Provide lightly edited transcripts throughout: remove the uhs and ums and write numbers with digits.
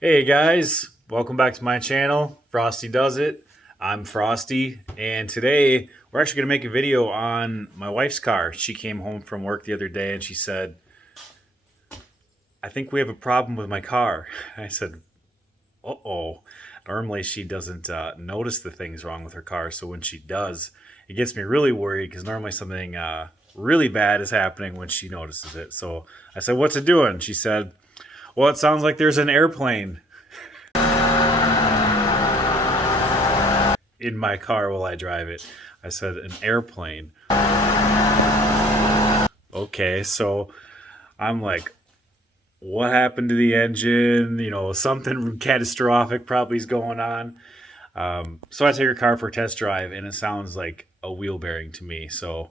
Hey guys, welcome back to my channel, Frosty Does It. I'm Frosty, and today we're actually going to make a video on my wife's car. She came home from work the other day and she said, I think we have a problem with my car. I said, uh-oh. Normally she doesn't notice the things wrong with her car, so when she does, it gets me really worried because normally something really bad is happening when she notices it. So I said, what's it doing? She said, well, it sounds like there's an airplane in my car while I drive it. I said, an airplane. Okay, so I'm like, what happened to the engine? You know, something catastrophic probably is going on. So I take her car for a test drive, and it sounds like a wheel bearing to me. So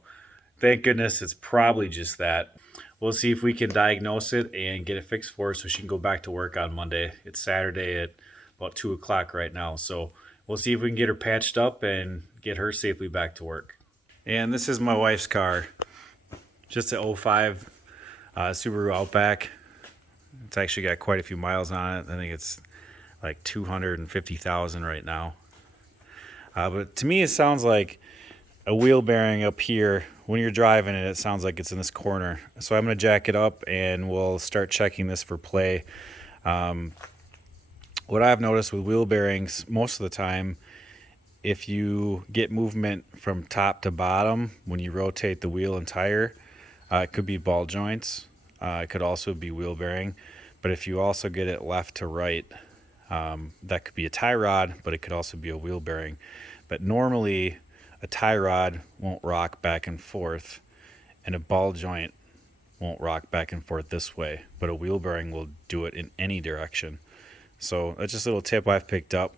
thank goodness it's probably just that. We'll see if we can diagnose it and get it fixed for her so she can go back to work on Monday. It's Saturday at about 2 o'clock right now. So we'll see if we can get her patched up and get her safely back to work. And this is my wife's car. Just an '05 Subaru Outback. It's actually got quite a few miles on it. I think it's like 250,000 right now. But to me, it sounds like a wheel bearing up here. When you're driving it, it sounds like it's in this corner. So I'm going to jack it up and we'll start checking this for play. What I've noticed with wheel bearings, most of the time, if you get movement from top to bottom when you rotate the wheel and tire, it could be ball joints. It could also be wheel bearing. But if you also get it left to right, that could be a tie rod, but it could also be a wheel bearing. But normally, a tie rod won't rock back and forth, and a ball joint won't rock back and forth this way, but a wheel bearing will do it in any direction. So that's just a little tip I've picked up.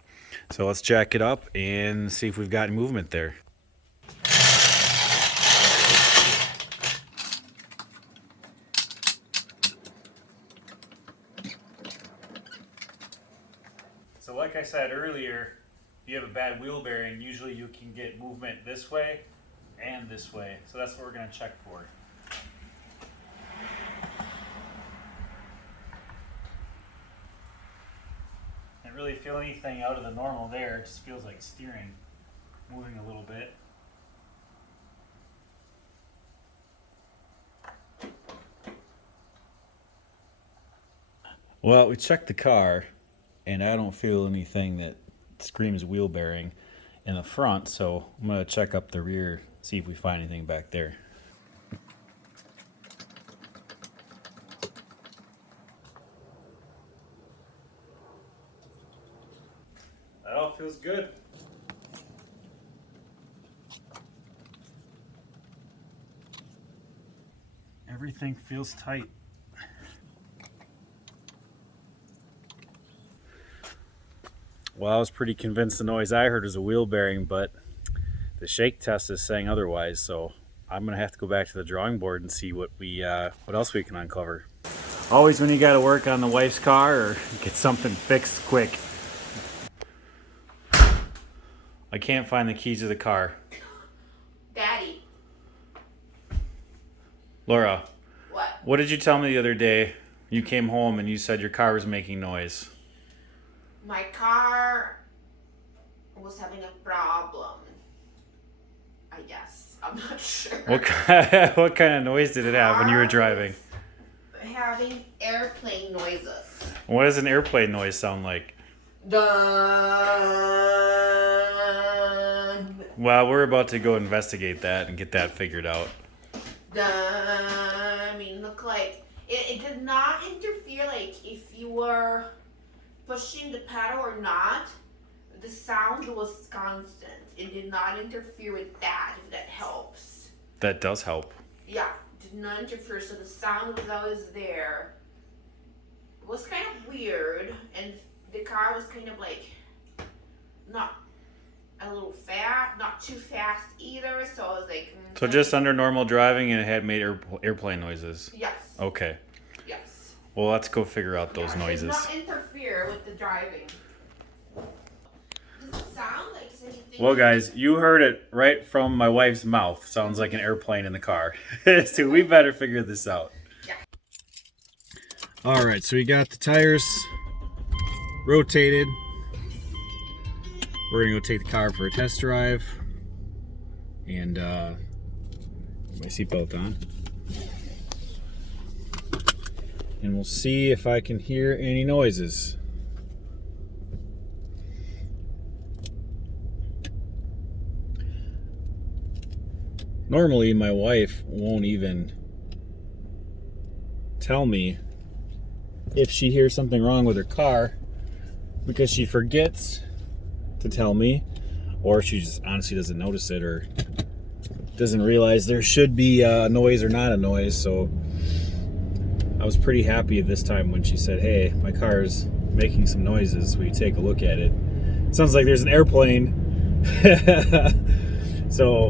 So let's jack it up and see if we've got movement there. So like I said earlier, if you have a bad wheel bearing, usually you can get movement this way and this way. So that's what we're going to check for. Can't really feel anything out of the normal there. It just feels like steering moving a little bit. Well, we checked the car, and I don't feel anything that screams wheel bearing in the front, so I'm going to check up the rear, see if we find anything back there. That all feels good. Everything feels tight. Well, I was pretty convinced the noise I heard was a wheel bearing, but the shake test is saying otherwise, so I'm gonna have to go back to the drawing board and see what else we can uncover. Always when you gotta work on the wife's car or get something fixed quick. I can't find the keys to the car. Daddy. Laura, What? what did you tell me the other day? You came home and you said your car was making noise. My car was having a problem. I guess. I'm not sure. What kind of noise did it have when you were driving? Having airplane noises. What does an airplane noise sound like? Dun. Well, we're about to go investigate that and get that figured out. Dun. I mean, look like it did not interfere. Like if you were pushing the pedal or not, the sound was constant. It did not interfere with that. If that helps. That does help. Yeah, did not interfere. So the sound was always there. It was kind of weird, and the car was kind of like not a little fast, not too fast either. So I was like, So just under normal driving, and it had made airplane noises. yes, Okay. yes. Well, let's go figure out those Yeah, it noises. did not interfere with the driving. Does it sound like anything? Well, guys, you heard it right from my wife's mouth. Sounds like an airplane in the car. So we better figure this out. Yeah. All right, so we got the tires rotated. We're gonna go take the car for a test drive and my seatbelt on. And we'll see if I can hear any noises. Normally, my wife won't even tell me if she hears something wrong with her car because she forgets to tell me, or she just honestly doesn't notice it or doesn't realize there should be a noise or not a noise. So I was pretty happy this time when she said, hey, my car is making some noises. Will you take a look at it? It sounds like there's an airplane. So,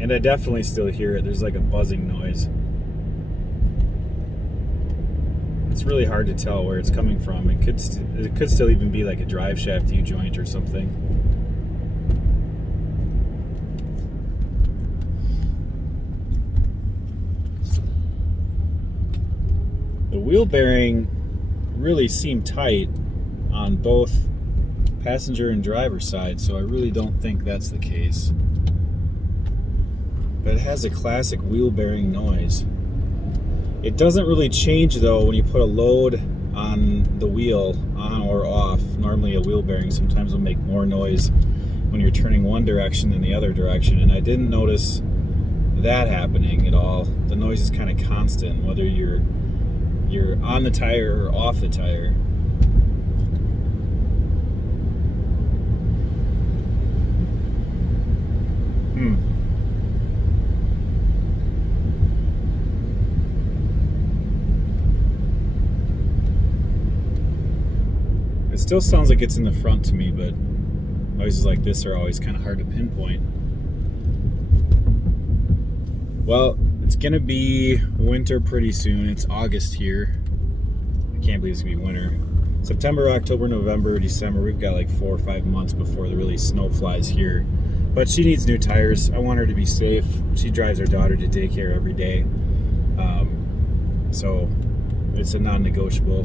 and I definitely still hear it. There's like a buzzing noise. It's really hard to tell where it's coming from. It could still even be like a drive shaft U-joint or something. The wheel bearing really seemed tight on both passenger and driver side, so I really don't think that's the case. But it has a classic wheel bearing noise. It doesn't really change though when you put a load on the wheel, on or off. Normally a wheel bearing sometimes will make more noise when you're turning one direction than the other direction, and I didn't notice that happening at all. The noise is kind of constant whether you're on the tire or off the tire. It still sounds like it's in the front to me, but noises like this are always kind of hard to pinpoint. Well, it's gonna be winter pretty soon. It's August here. I can't believe it's gonna be winter. September, October, November, December, we've got like 4 or 5 months before the really snow flies here. But she needs new tires. I want her to be safe. She drives her daughter to daycare every day. So it's a non-negotiable.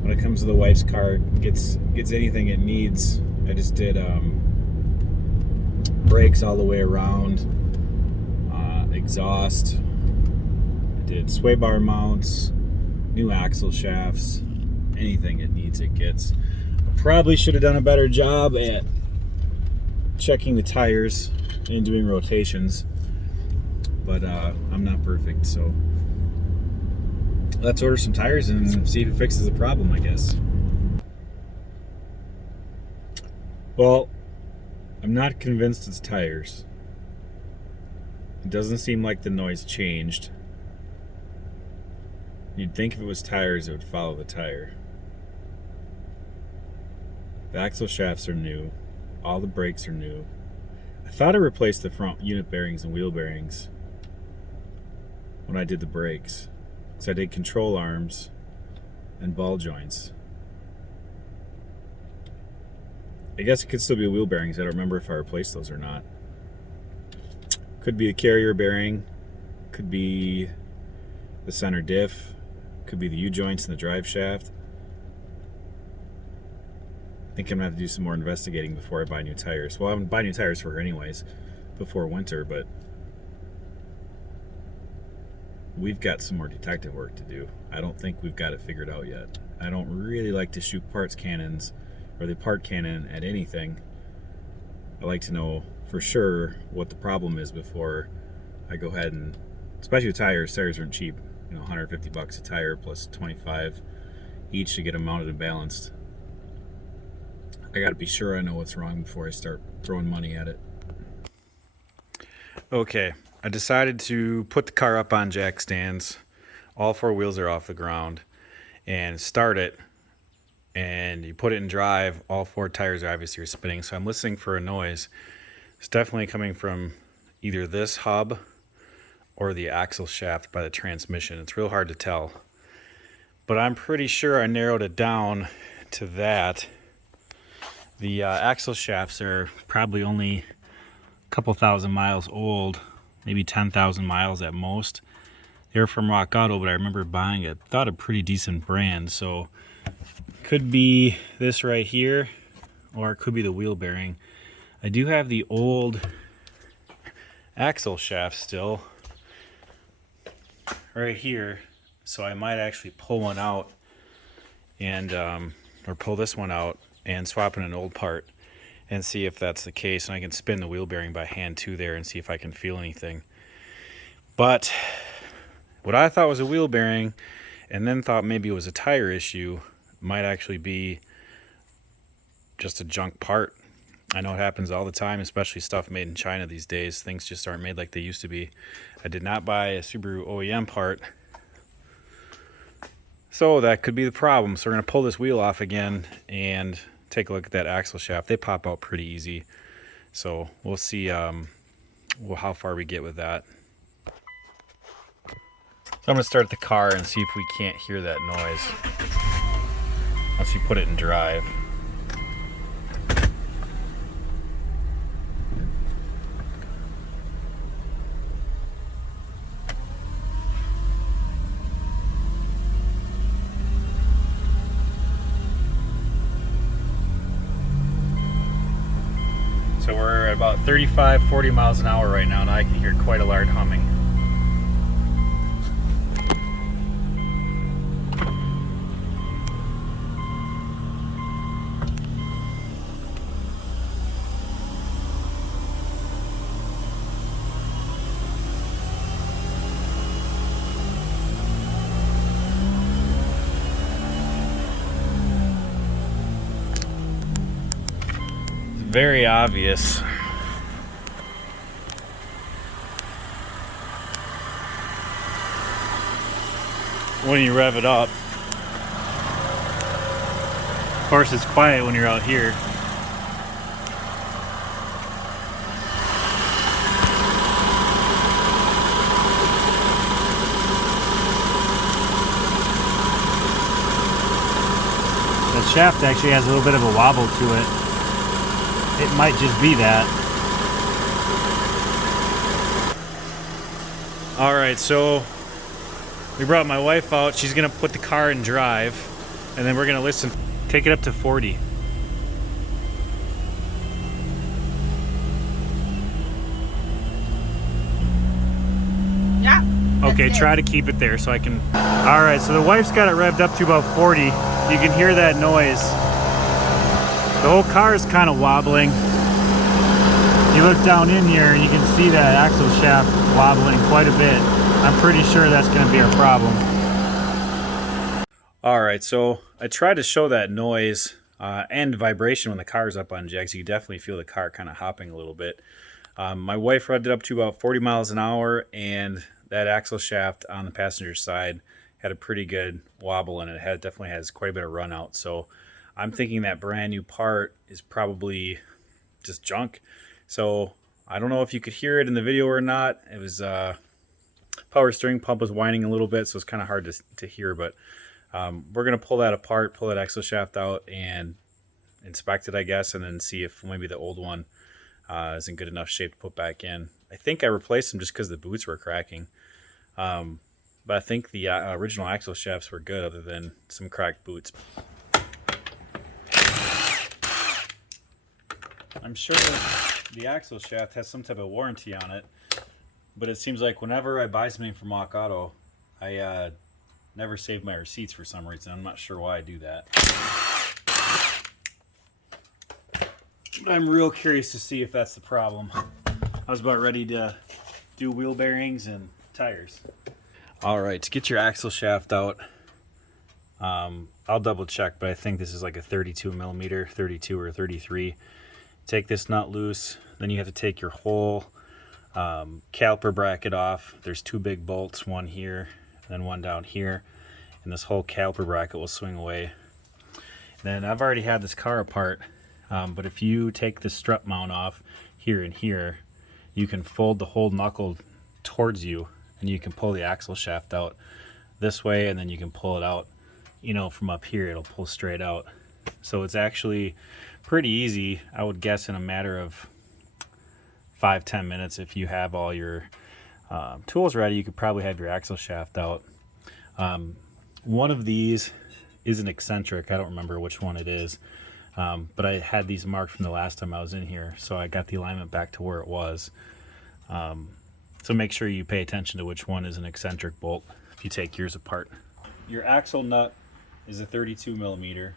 When it comes to the wife's car, gets anything it needs. I just did brakes all the way around, exhaust. I did sway bar mounts, new axle shafts. Anything it needs, it gets. I probably should have done a better job at checking the tires and doing rotations, but I'm not perfect, so let's order some tires and see if it fixes the problem, I guess. Well, I'm not convinced it's tires. It doesn't seem like the noise changed. You'd think if it was tires, it would follow the tire. The axle shafts are new. All the brakes are new. I thought I replaced the front unit bearings and wheel bearings when I did the brakes, because I did control arms and ball joints. I guess it could still be wheel bearings. I don't remember if I replaced those or not. Could be a carrier bearing, could be the center diff, could be the U-joints in the drive shaft. I think I'm gonna have to do some more investigating before I buy new tires. Well, I'm gonna buy new tires for her anyways before winter, but we've got some more detective work to do. I don't think we've got it figured out yet. I don't really like to shoot parts cannons or the part cannon at anything. I like to know for sure what the problem is before I go ahead and, especially with tires. Tires aren't cheap. You know, 150 bucks a tire plus 25 each to get them mounted and balanced. I gotta be sure I know what's wrong before I start throwing money at it. Okay, I decided to put the car up on jack stands. All 4 wheels are off the ground, and start it. And you put it in drive, all 4 tires are obviously spinning. So I'm listening for a noise. It's definitely coming from either this hub or the axle shaft by the transmission. It's real hard to tell, but I'm pretty sure I narrowed it down to that. The axle shafts are probably only a couple thousand miles old, maybe 10,000 miles at most. They're from Rock Auto, but I remember buying it. Thought a pretty decent brand, so could be this right here, or it could be the wheel bearing. I do have the old axle shaft still right here, so I might actually pull one out and or pull this one out and swap in an old part and see if that's the case, and I can spin the wheel bearing by hand too there and see if I can feel anything. But what I thought was a wheel bearing and then thought maybe it was a tire issue might actually be just a junk part. I know it happens all the time, especially stuff made in China these days. Things just aren't made like they used to be. I did not buy a Subaru OEM part, so that could be the problem. So we're going to pull this wheel off again and take a look at that axle shaft. They pop out pretty easy, so we'll see how far we get with that. So I'm going to start the car and see if we can't hear that noise once we put it in drive. So we're at about 35-40 miles an hour right now, and I can hear quite a large humming. Very obvious. When you rev it up. Of course, it's quiet when you're out here. The shaft actually has a little bit of a wobble to it. It might just be that. All right, so we brought my wife out. She's gonna put the car in drive, and then we're gonna listen. Take it up to 40. Yeah. Okay, try to keep it there so I can. All right, so the wife's got it revved up to about 40. You can hear that noise. The whole car is kind of wobbling. You look down in here and you can see that axle shaft wobbling quite a bit. I'm pretty sure that's going to be our problem. All right, so I tried to show that noise and vibration when the car's up on jacks. You can definitely feel the car kind of hopping a little bit. My wife revved it up to about 40 miles an hour, and that axle shaft on the passenger side had a pretty good wobble in it. It definitely has quite a bit of run out. So I'm thinking that brand new part is probably just junk. So I don't know if you could hear it in the video or not. It was power steering pump was whining a little bit, so it's kind of hard to hear. But we're gonna pull that apart, pull that axle shaft out, and inspect it, I guess, and then see if maybe the old one is in good enough shape to put back in. I think I replaced them just because the boots were cracking. But I think the original axle shafts were good, other than some cracked boots. I'm sure the axle shaft has some type of warranty on it, but it seems like whenever I buy something from Rock Auto, I never save my receipts for some reason. I'm not sure why I do that. But I'm real curious to see if that's the problem. I was about ready to do wheel bearings and tires. All right, to get your axle shaft out, I'll double check, but I think this is like a 32 millimeter, 32 or 33. Take this nut loose, then you have to take your whole caliper bracket off. There's two big bolts, one here and then one down here, and this whole caliper bracket will swing away. Then I've already had this car apart, but if you take the strut mount off here and here, you can fold the whole knuckle towards you, and you can pull the axle shaft out this way, and then you can pull it out, you know, from up here. It'll pull straight out. So it's actually pretty easy, I would guess, in a matter of 5-10 minutes if you have all your tools ready, you could probably have your axle shaft out. One of these is an eccentric. I don't remember which one it is, but I had these marked from the last time I was in here, so I got the alignment back to where it was. So make sure you pay attention to which one is an eccentric bolt if you take yours apart. Your axle nut is a 32 millimeter.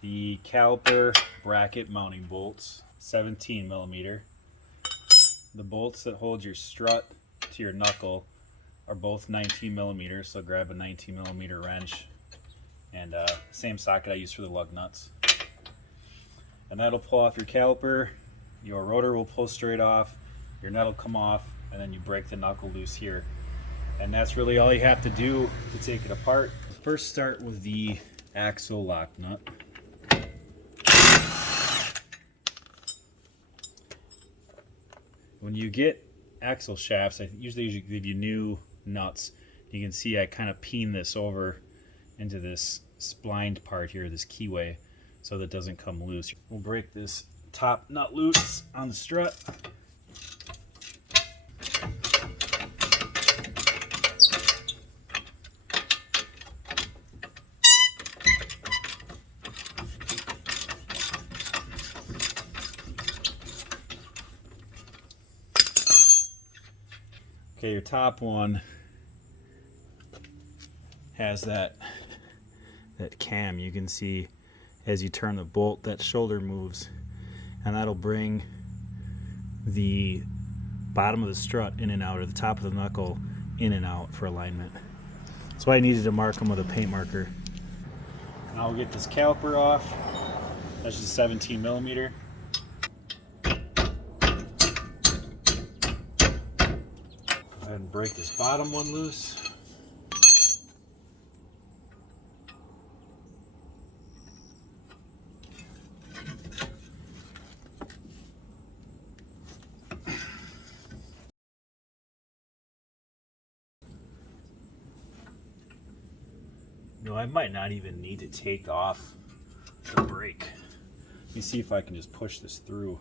The caliper bracket mounting bolts, 17 millimeter. The bolts that hold your strut to your knuckle are both 19 millimeters, so grab a 19 millimeter wrench, and same socket I use for the lug nuts. And that'll pull off your caliper, your rotor will pull straight off, your nut will come off, and then you break the knuckle loose here. And that's really all you have to do to take it apart. First start with the axle lock nut. When you get axle shafts, I usually give you new nuts. You can see I kind of peen this over into this splined part here, this keyway, so that it doesn't come loose. We'll break this top nut loose on the strut. Okay, your top one has that cam. You can see as you turn the bolt, that shoulder moves, and that'll bring the bottom of the strut in and out, or the top of the knuckle in and out for alignment. That's why I needed to mark them with a paint marker. Now we'll get this caliper off. That's just 17 millimeter. Go ahead and break this bottom one loose. No, I might not even need to take off the brake. Let me see if I can just push this through.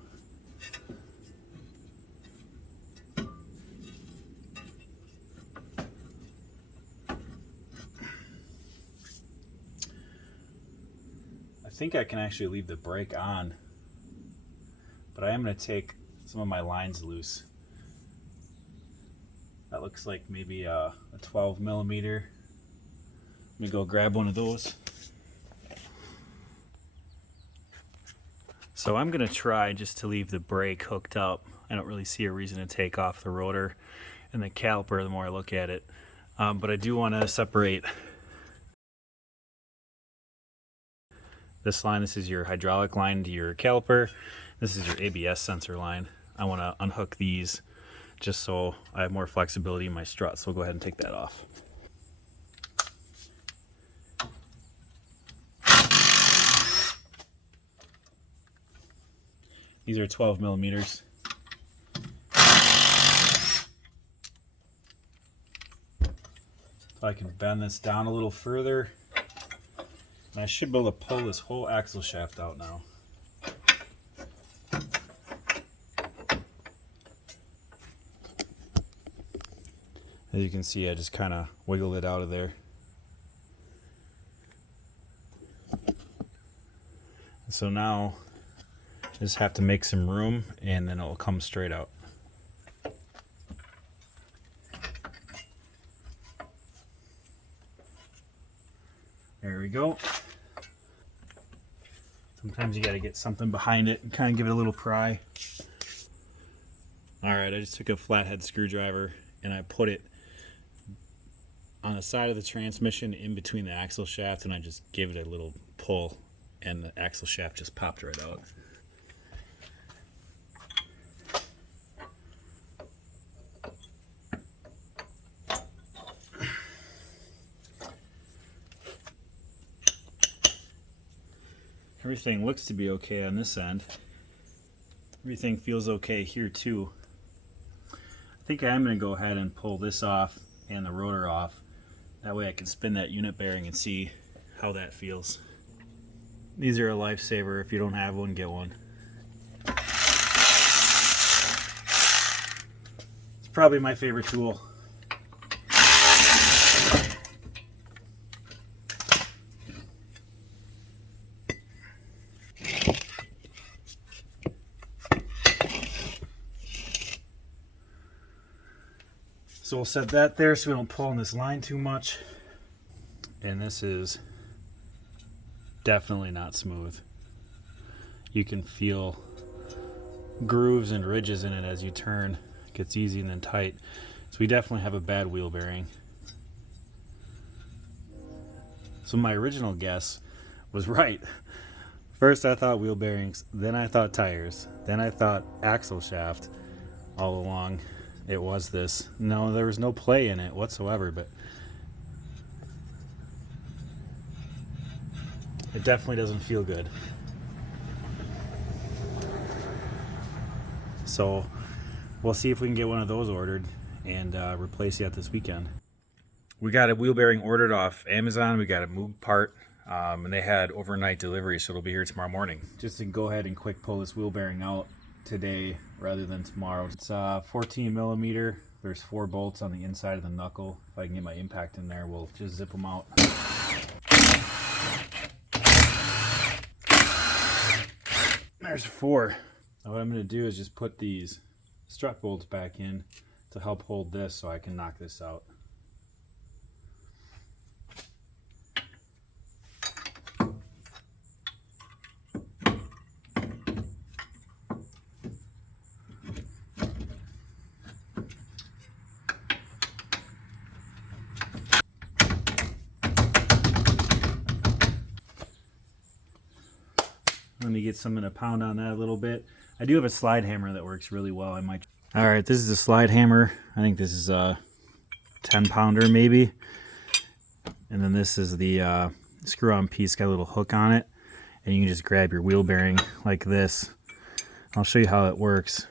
I think I can actually leave the brake on, but I am going to take some of my lines loose. That looks like maybe a 12 millimeter. Let me go grab one of those. So I'm going to try just to leave the brake hooked up. I don't really see a reason to take off the rotor and the caliper the more I look at it. But I do want to separate this line. This is your hydraulic line to your caliper. This is your ABS sensor line. I want to unhook these just so I have more flexibility in my strut. So we'll go ahead and take that off. These are 12 millimeters. So I can bend this down a little further. And I should be able to pull this whole axle shaft out now. As you can see, I just kind of wiggled it out of there. So now I just have to make some room and then it'll come straight out. There we go. Sometimes you got to get something behind it and kind of give it a little pry. Alright, I just took a flathead screwdriver and I put it on the side of the transmission in between the axle shaft, and I just gave it a little pull and the axle shaft just popped right out. Everything looks to be okay on this end. Everything feels okay here too. I think I am going to go ahead and pull this off and the rotor off. That way I can spin that unit bearing and see how that feels. These are a lifesaver. If you don't have one, get one. probably my favorite tool. So we'll set that there so we don't pull on this line too much. And this is definitely not smooth. You can feel grooves and ridges in it as you turn. It gets easy and then tight. So we definitely have a bad wheel bearing. So my original guess was right. First I thought wheel bearings, then I thought tires, then I thought axle shaft. All along it was this. No, there was no play in it whatsoever, but it definitely doesn't feel good. So we'll see if we can get one of those ordered and replace it this weekend. We got a wheel bearing ordered off Amazon. We got a Moog part, and they had overnight delivery, so it'll be here tomorrow morning. Just to go ahead and quick pull this wheel bearing out today rather than tomorrow. It's 14 millimeter. There's 4 bolts on the inside of the knuckle. If I can get my impact in there, we'll just zip them out. There's 4. Now what I'm going to do is just put these strut bolts back in to help hold this so I can knock this out. Let me get something to pound on that a little bit. I do have a slide hammer that works really well. I might. All right, this is a slide hammer. I think this is a 10-pounder maybe. And then this is the screw-on piece, got a little hook on it. And you can just grab your wheel bearing like this. I'll show you how it works.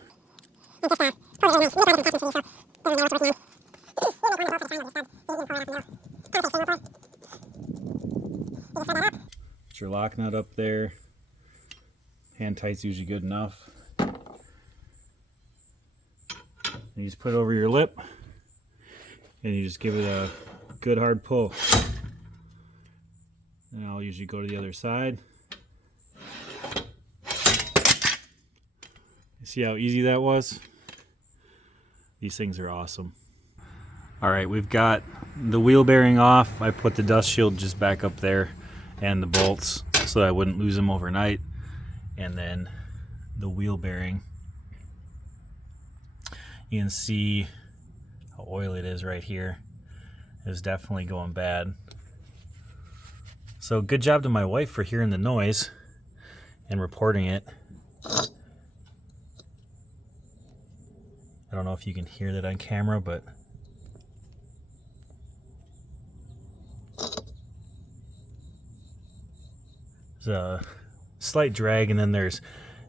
Put your lock nut up there. Hand tight's usually good enough. And you just put it over your lip and you just give it a good hard pull. And I'll usually go to the other side. You see how easy that was? These things are awesome. All right, we've got the wheel bearing off. I put the dust shield just back up there and the bolts so that I wouldn't lose them overnight. And then the wheel bearing, you can see how oily it is right here. It's definitely going bad. So good job to my wife for hearing the noise and reporting it. I don't know if you can hear that on camera, but there's a slight drag, and then there's,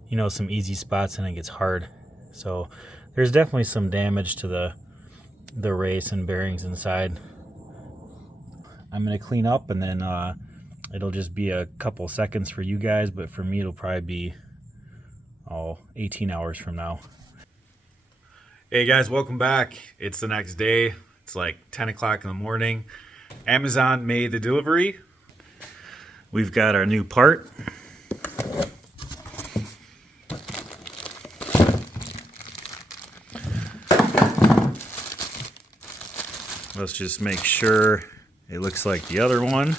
you know, some easy spots and it gets hard. So there's definitely some damage to the race and bearings inside. I'm going to clean up, and then it'll just be a couple seconds for you guys, but for me it'll probably be 18 hours from now. Hey guys, welcome back. It's the next day. It's like 10 o'clock in the morning. Amazon made the delivery. We've got our new part. Let's just make sure it looks like the other one.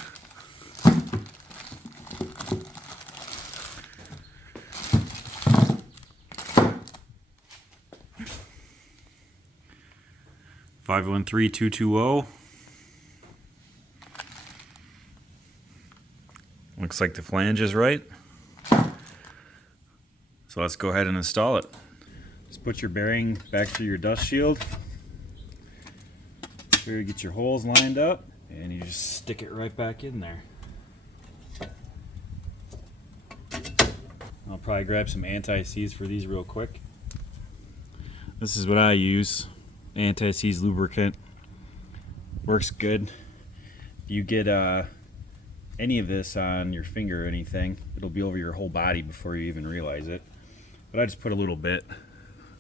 $513-220. Looks like the flange is right. So let's go ahead and install it. Just put your bearing back through your dust shield. Sure you get your holes lined up, and you just stick it right back in there. I'll probably grab some anti-seize for these real quick. This is what I use. Anti-seize lubricant. Works good. If you get any of this on your finger or anything, it'll be over your whole body before you even realize it. But I just put a little bit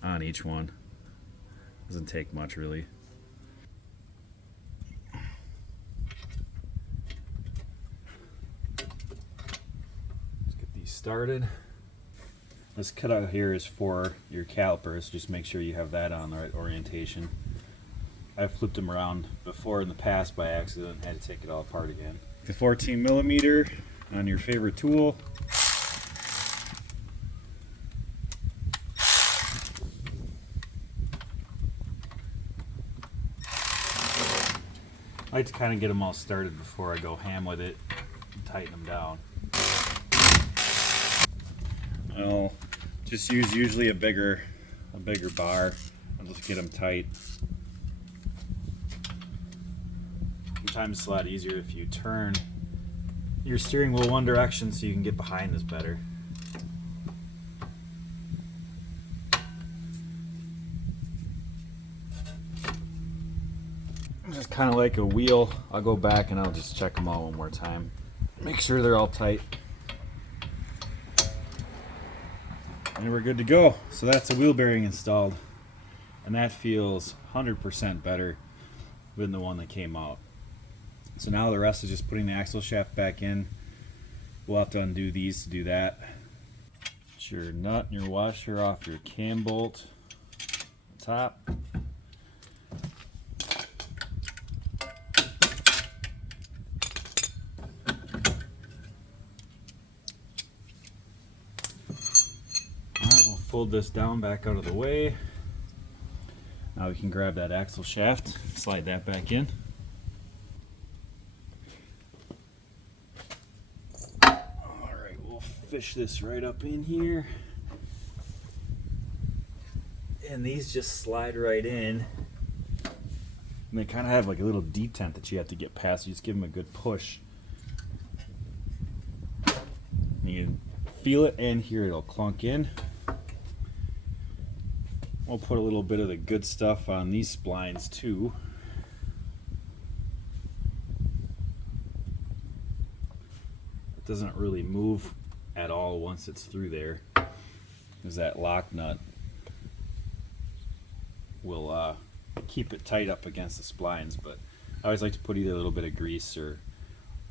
on each one. Doesn't take much really. Let's get these started. This cutout here is for your calipers. Just make sure you have that on the right orientation. I've flipped them around before in the past by accident and had to take it all apart again. The 14mm on your favorite tool. I like to kind of get them all started before I go ham with it and tighten them down. I'll just use usually a bigger bar and just get them tight. Sometimes it's a lot easier if you turn your steering wheel one direction so you can get behind this better. Just kind of like a wheel, I'll go back and I'll just check them all one more time. Make sure they're all tight. And we're good to go. So that's a wheel bearing installed. And that feels 100% better than the one that came out. So now the rest is just putting the axle shaft back in. We'll have to undo these to do that. Get your nut and your washer off your cam bolt on top. Alright, we'll fold this down back out of the way. Now we can grab that axle shaft, slide that back in. Alright, we'll fish this right up in here. And these just slide right in. And they kind of have like a little detent that you have to get past. You just give them a good push. And you can feel it and hear it'll clunk in. We'll put a little bit of the good stuff on these splines too. It doesn't really move at all once it's through there, because that lock nut will keep it tight up against the splines. But I always like to put either a little bit of grease or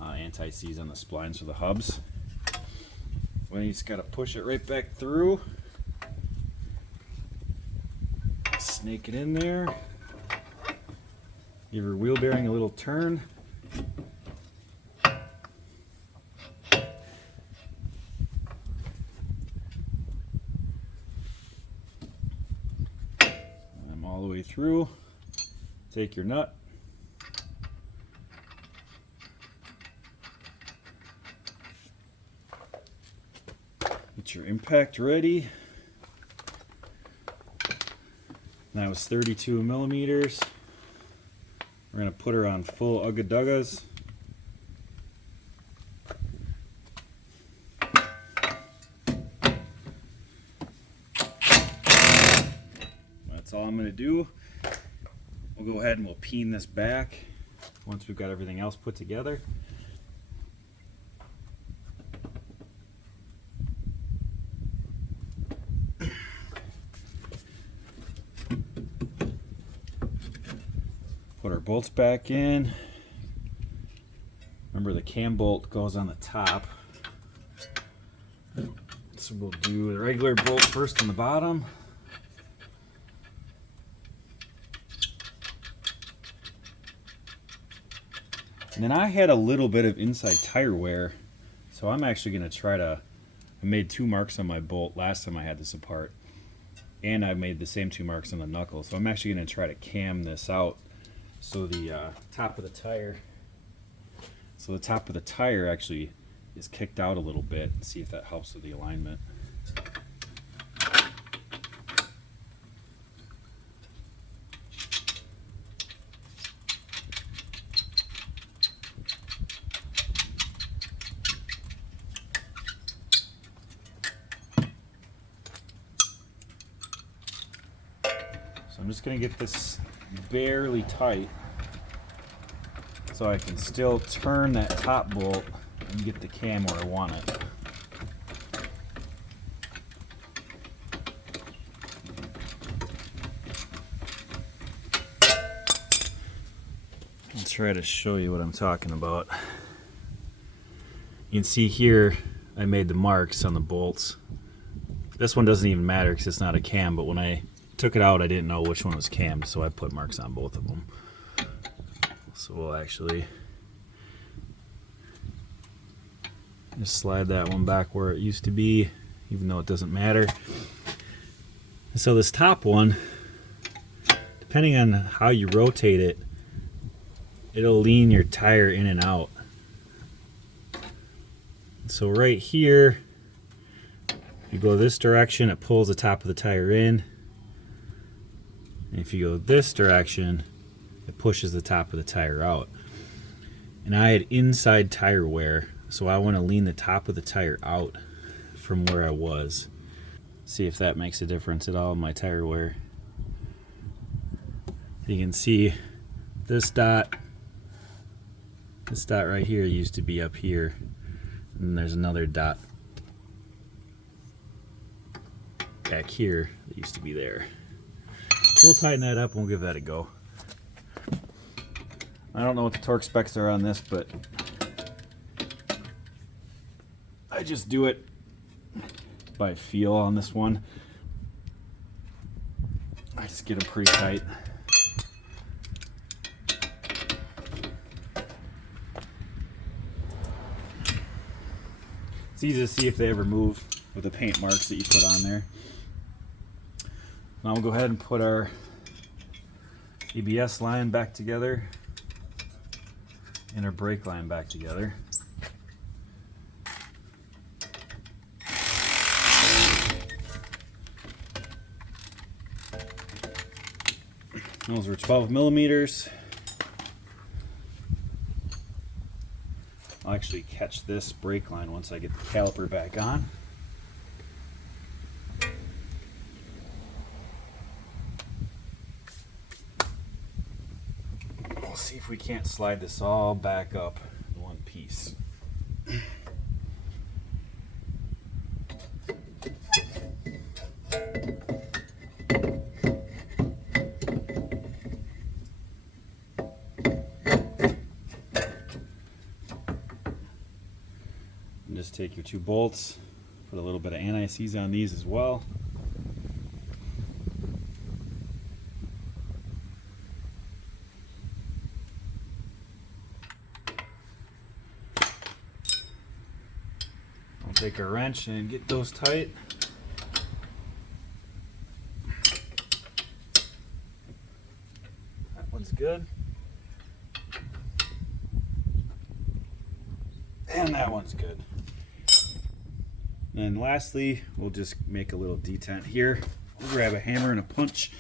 anti-seize on the splines for the hubs. Well, you just got to push it right back through. Snake it in there. Give your wheel bearing a little turn. I'm all the way through. Take your nut. Get your impact ready. That was 32mm. We're going to put her on full Ugga Duggas. That's all I'm going to do. We'll go ahead and we'll peen this back once we've got everything else put together. Put our bolts back in. Remember, the cam bolt goes on the top. So we'll do the regular bolt first on the bottom. And then I had a little bit of inside tire wear, so I'm actually going to try to, I made 2 marks on my bolt last time I had this apart, and I made the same 2 marks on the knuckle. So I'm actually going to try to cam this out. So the top of the tire actually is kicked out a little bit. See if that helps with the alignment. So I'm just going to get this barely tight so I can still turn that top bolt and get the cam where I want it. try to show you what I'm talking about. You can see here I made the marks on the bolts. This one doesn't even matter because it's not a cam, but when I took it out I didn't know which one was cammed, so I put marks on both of them. So we'll actually just slide that one back where it used to be, even though it doesn't matter. So this top one, depending on how you rotate it, it'll lean your tire in and out. So right here, if you go this direction, it pulls the top of the tire in. And if you go this direction, it pushes the top of the tire out. And I had inside tire wear, so I want to lean the top of the tire out from where I was. See if that makes a difference at all in my tire wear. You can see this dot right here used to be up here, and there's another dot back here that used to be there. So we'll tighten that up and we'll give that a go. I don't know what the torque specs are on this, but I just do it by feel on this one. I just get them pretty tight. It's easy to see if they ever move with the paint marks that you put on there. Now we'll go ahead and put our ABS line back together and our brake line back together. Those were 12 millimeters. I'll actually catch this brake line once I get the caliper back on. We'll see if we can't slide this all back up in one piece. Just take your two bolts, put a little bit of anti-seize on these as well. I'll take a wrench and get those tight. That one's good. And that one's good. And lastly, we'll just make a little detent here. We'll grab a hammer and a punch.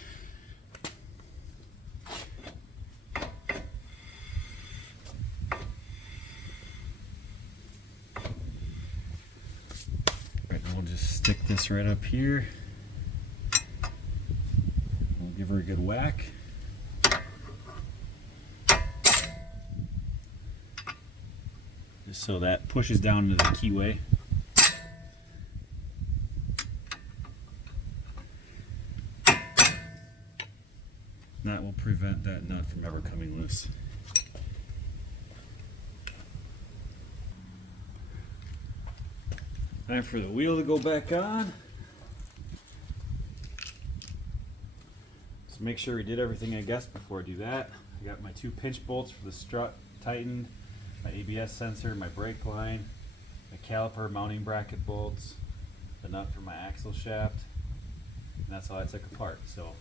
Right, and we'll just stick this right up here. We'll give her a good whack. Just so that pushes down into the keyway. That will prevent that nut from ever coming loose. Time for the wheel to go back on. Just make sure we did everything I guessed before I do that. I got my two pinch bolts for the strut tightened, my ABS sensor, my brake line, my caliper mounting bracket bolts, the nut for my axle shaft, and that's all I took apart. So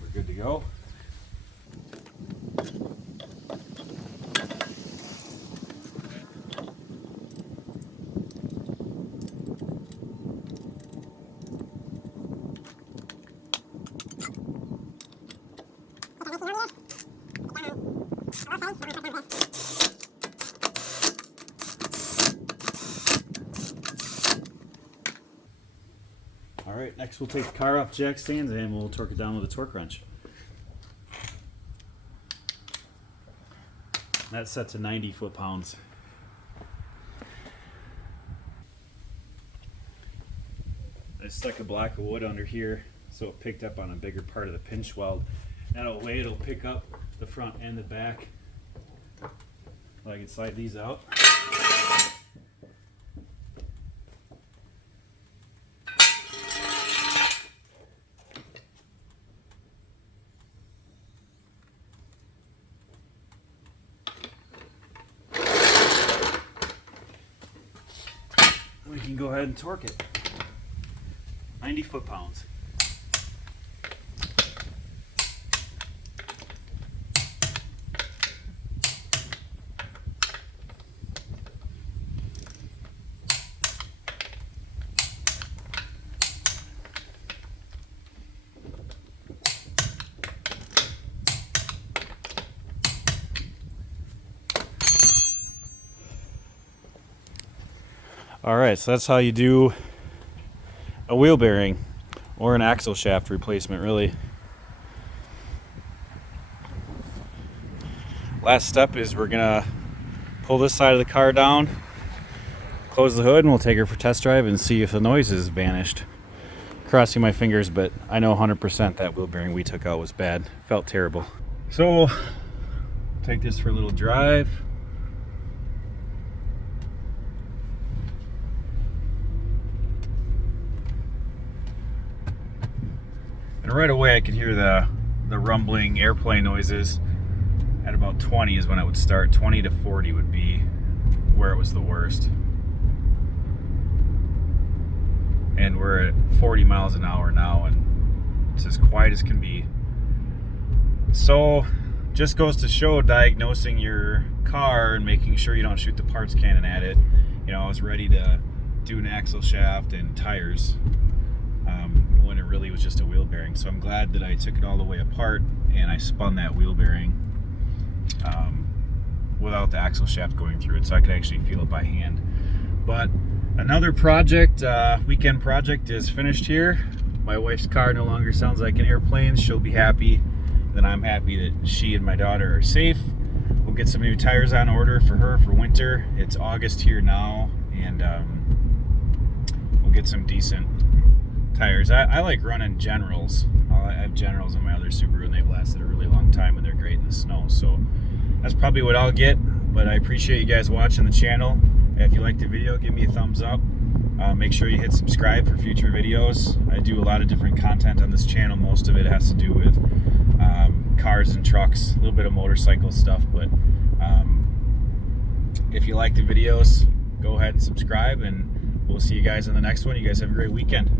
we're good to go. All right, next we'll take the car off jack stands and we'll torque it down with a torque wrench. That's set to 90 foot-pounds. I stuck a block of wood under here so it picked up on a bigger part of the pinch weld. That way it'll pick up the front and the back. I can slide these out. We can go ahead and torque it. 90 foot-pounds. All right, so that's how you do a wheel bearing or an axle shaft replacement, really. Last step is we're gonna pull this side of the car down, close the hood, and we'll take her for test drive and see if the noise has vanished. Crossing my fingers, but I know 100% that wheel bearing we took out was bad. Felt terrible. So, take this for a little drive. And right away I could hear the rumbling airplane noises. At about 20 is when it would start. 20 to 40 would be where it was the worst. And we're at 40 miles an hour now, and it's as quiet as can be. So, just goes to show diagnosing your car and making sure you don't shoot the parts cannon at it. You know, I was ready to do an axle shaft and tires when it really was just a wheel bearing. So I'm glad that I took it all the way apart and I spun that wheel bearing without the axle shaft going through it, so I could actually feel it by hand. But another project, weekend project, is finished here. My wife's car no longer sounds like an airplane. She'll be happy. Then I'm happy that she and my daughter are safe. We'll get some new tires on order for her for winter. It's August here now, and we'll get some decent tires. I like running Generals. I have Generals in my other Subaru, and they've lasted a really long time, and they're great in the snow. So that's probably what I'll get. But I appreciate you guys watching the channel. If you liked the video, give me a thumbs up. Make sure you hit subscribe for future videos. I do a lot of different content on this channel. Most of it has to do with cars and trucks, a little bit of motorcycle stuff. But if you like the videos, go ahead and subscribe, and we'll see you guys in the next one. You guys have a great weekend.